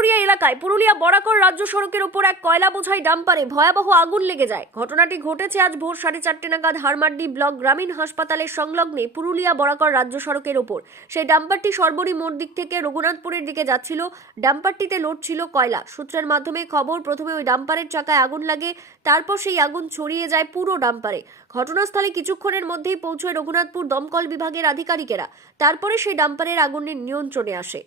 চকচড়িয়া এলাকায় পুরুলিয়া বরাকর রাজ্য সড়কের উপর এক কয়লা বোঝাই ডাম্পারে ভয়াবহ আগুন লেগে যায়। ঘটনাটি ঘটেছে আজ ভোর 4:30 নাগাদ হারমাড্ডি ব্লক গ্রামীণ হাসপাতালের সংলগ্নে পুরুলিয়া বরাকর রাজ্য সড়কের উপর। সেই ডাম্পারটি সর্বরি মোড় দিক থেকে রঘুনাথপুরের দিকে যাচ্ছিল। ডাম্পারটিতে লোড ছিল কয়লা। সূত্রের মাধ্যমে খবর, প্রথমে ওই ডাম্পারের চাকায় আগুন লাগে, তারপর সেই আগুন ছড়িয়ে যায় পুরো ডাম্পারে। ঘটনাস্থলে কিছুক্ষণের মধ্যেই পৌঁছয় রঘুনাথপুর দমকল বিভাগের আধিকারিকেরা। তারপরে সেই ডাম্পারের আগুনের নিয়ন্ত্রণে আসে।